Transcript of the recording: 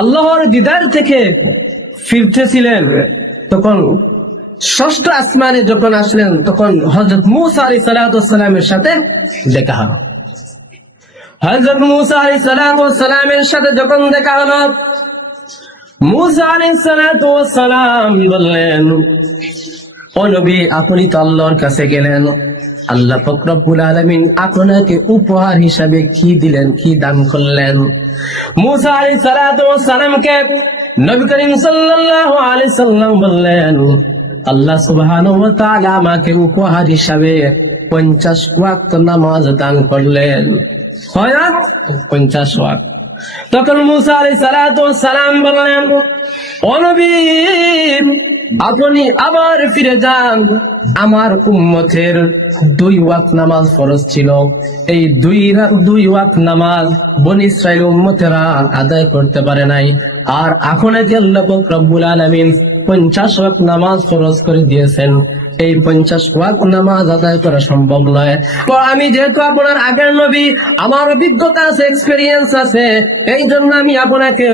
আল্লাহর দিদার থেকে ফিরতেছিলেন, তখন ষষ্ঠ আসমানে যখন আসলেন, তখন হযরত মুসা আলাইহিস সালামের সাথে দেখা হলো। হযরত মুসা আলাইহিস সালামের সাথে যখন দেখা হলো, মুসা আলাইহিস সালাম বললেন, ও নবী, আপনি তো আল্লাহর কাছে গেলেন, আল্লাহ পাক রব্বুল আলামিন আপনাকে উপহার হিসাবে কি দিলেন, কি দান করলেন? মুসা আলাইহিস সালামকে নবী করিম সাল্লাল্লাহু আলাইহি সাল্লাম বললেন, আল্লাহ সুবহানাহু ওয়া তাআলা আমাকে উপহার হিসাবে 50 ওয়াক্ত নামাজ দান করলেন। 50 ওয়াক্ত। তখন মুসা আলাইহিস সালাম বললেন, ও নবী, আপনি আবার ফিরে যান, আমার উম্মতের 2 ওয়াক্ত নামাজ ফরজ ছিল, এই 2 ওয়াক্ত নামাজ বনি ইসরাইল উম্মতেরা আদায় করতে পারে নাই, আর এখন আল্লাহ পাক রব্বুল আলামিন 50 ওয়াক্ত নামাজ ফরজ করে দিয়েছেন, এই 50 ওয়াক্ত নামাজ আদায় করা সম্ভব নয়। তো আমি যেহেতু আপনার আগের নবী, আমার অভিজ্ঞতা আছে, এক্সপেরিয়েন্স আছে, এই জন্য আমি আপনাকে